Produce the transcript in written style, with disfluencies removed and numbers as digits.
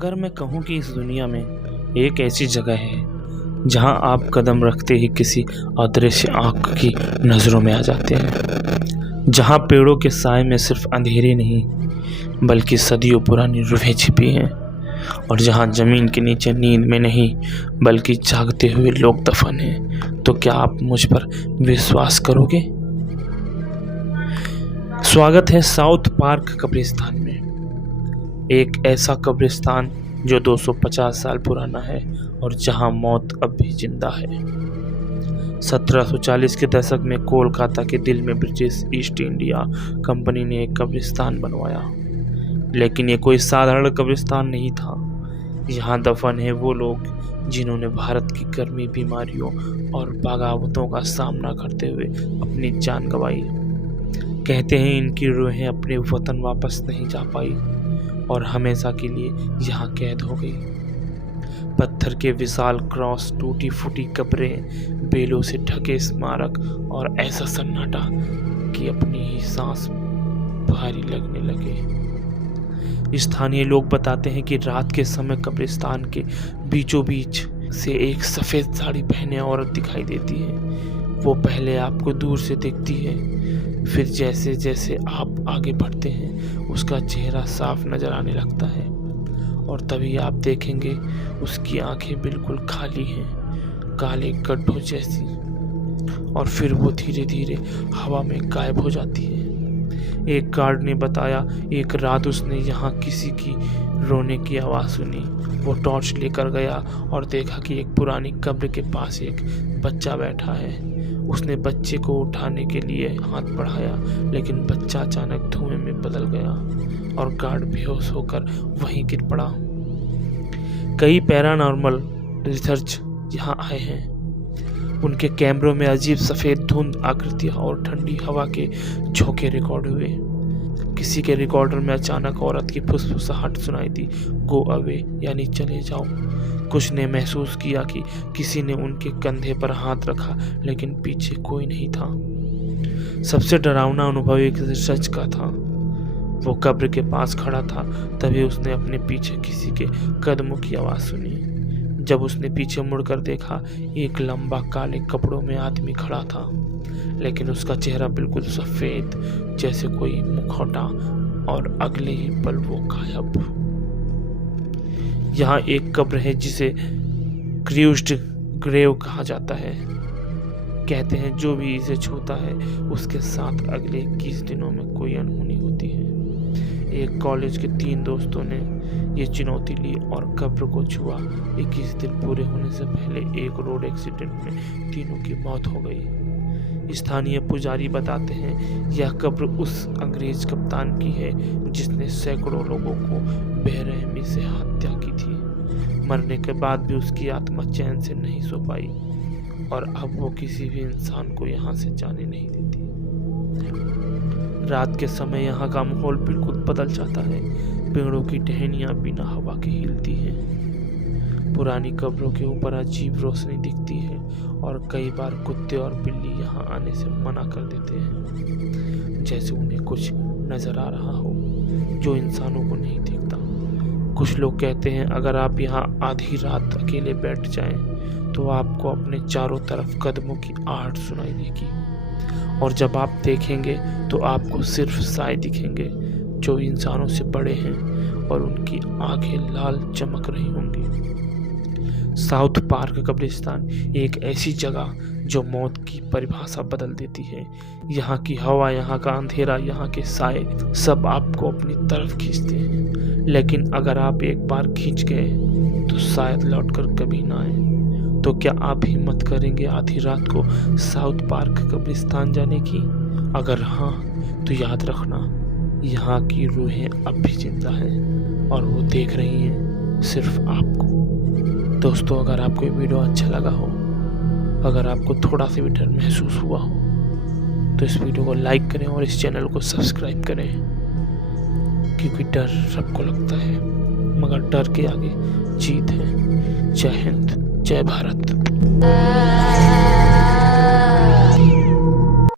अगर मैं कहूँ कि इस दुनिया में एक ऐसी जगह है जहाँ आप कदम रखते ही किसी अदृश्य आँख की नज़रों में आ जाते हैं, जहाँ पेड़ों के साए में सिर्फ अंधेरे नहीं बल्कि सदियों पुरानी रूहें छिपी हैं, और जहाँ ज़मीन के नीचे नींद में नहीं बल्कि जागते हुए लोग दफन हैं, तो क्या आप मुझ पर विश्वास करोगे? स्वागत है साउथ पार्क कब्रिस्तान में। एक ऐसा कब्रिस्तान जो 250 साल पुराना है और जहां मौत अब भी जिंदा है। 1740 के दशक में कोलकाता के दिल में ब्रिटिश ईस्ट इंडिया कंपनी ने एक कब्रिस्तान बनवाया, लेकिन ये कोई साधारण कब्रिस्तान नहीं था। यहाँ दफन है वो लोग जिन्होंने भारत की गर्मी, बीमारियों और बगावतों का सामना करते हुए अपनी जान गंवाई। कहते हैं इनकी रूहें अपने वतन वापस नहीं जा पाई और हमेशा के लिए यहाँ कैद हो गई। पत्थर के विशाल क्रॉस, टूटी फूटी कब्रें, बेलों से ढके स्मारक और ऐसा सन्नाटा कि अपनी ही सांस भारी लगने लगे। स्थानीय लोग बताते हैं कि रात के समय कब्रिस्तान के बीचों बीच से एक सफ़ेद साड़ी पहने औरत दिखाई देती है। वो पहले आपको दूर से दिखती है, फिर जैसे जैसे आप आगे बढ़ते हैं उसका चेहरा साफ नजर आने लगता है, और तभी आप देखेंगे उसकी आंखें बिल्कुल खाली हैं, काले गड्ढों जैसी, और फिर वो धीरे धीरे हवा में गायब हो जाती है। एक गार्ड ने बताया एक रात उसने यहाँ किसी की रोने की आवाज़ सुनी। वो टॉर्च लेकर गया और देखा कि एक पुरानी कब्र के पास एक बच्चा बैठा है। उसने बच्चे को उठाने के लिए हाथ बढ़ाया, लेकिन बच्चा अचानक धुएं में बदल गया और गार्ड बेहोश होकर वहीं गिर पड़ा। कई पैरानॉर्मल रिसर्च यहाँ आए हैं। उनके कैमरों में अजीब सफ़ेद धुंध आकृतियाँ और ठंडी हवा के झोंके रिकॉर्ड हुए। किसी के रिकॉर्डर में अचानक औरत की फुसफुसाहट सुनाई दी, गो अवे, यानी चले जाओ। कुछ ने महसूस किया कि किसी ने उनके कंधे पर हाथ रखा, लेकिन पीछे कोई नहीं था। सबसे डरावना अनुभव एक रिसर्च का था। वो कब्र के पास खड़ा था, तभी उसने अपने पीछे किसी के कदमों की आवाज़ सुनी। जब उसने पीछे मुड़कर देखा, एक लंबा काले कपड़ों में आदमी खड़ा था, लेकिन उसका चेहरा बिल्कुल सफ़ेद जैसे कोई मुखौटा, और अगले ही पल वो गायब। यहाँ एक कब्र है जिसे क्रूज्ड ग्रेव कहा जाता है। कहते हैं जो भी इसे छूता है उसके साथ अगले 21 दिनों में कोई अनहोनी होती है। एक कॉलेज के 3 दोस्तों ने ये चुनौती ली और कब्र को छुआ। 21 दिन पूरे होने से पहले एक रोड एक्सीडेंट में तीनों की मौत हो गई। स्थानीय पुजारी बताते हैं यह कब्र उस अंग्रेज कप्तान की है जिसने सैकड़ों लोगों को बेरहमी से हत्या की थी। मरने के बाद भी उसकी आत्मा चैन से नहीं सो पाई, और अब वो किसी भी इंसान को यहाँ से जाने नहीं देती। रात के समय यहाँ का माहौल बिल्कुल बदल जाता है। पेड़ों की टहनियाँ बिना हवा के हिलती हैं। पुरानी कब्रों के ऊपर अजीब रोशनी दिखती है, और कई बार कुत्ते और बिल्ली यहाँ आने से मना कर देते हैं, जैसे उन्हें कुछ नजर आ रहा हो जो इंसानों को नहीं दिखता। कुछ लोग कहते हैं अगर आप यहाँ आधी रात अकेले बैठ जाएं, तो आपको अपने चारों तरफ कदमों की आहट सुनाई देगी, और जब आप देखेंगे तो आपको सिर्फ साए दिखेंगे जो इंसानों से बड़े हैं, और उनकी आंखें लाल चमक रही होंगी। साउथ पार्क कब्रिस्तान एक ऐसी जगह जो मौत की परिभाषा बदल देती है। यहाँ की हवा, यहाँ का अंधेरा, यहाँ के साए सब आपको अपनी तरफ खींचते हैं, लेकिन अगर आप एक बार खींच गए तो शायद लौटकर कभी ना आए। तो क्या आप हिम्मत करेंगे आधी रात को साउथ पार्क कब्रिस्तान जाने की? अगर हाँ, तो याद रखना यहाँ की रूहें अब भी जिंदा हैं, और वो देख रही हैं सिर्फ आपको। दोस्तों, अगर आपको ये वीडियो अच्छा लगा हो, अगर आपको थोड़ा सा भी डर महसूस हुआ हो, तो इस वीडियो को लाइक करें और इस चैनल को सब्सक्राइब करें, क्योंकि डर सबको लगता है, मगर डर के आगे जीत है। जय हिंद, जय भारत।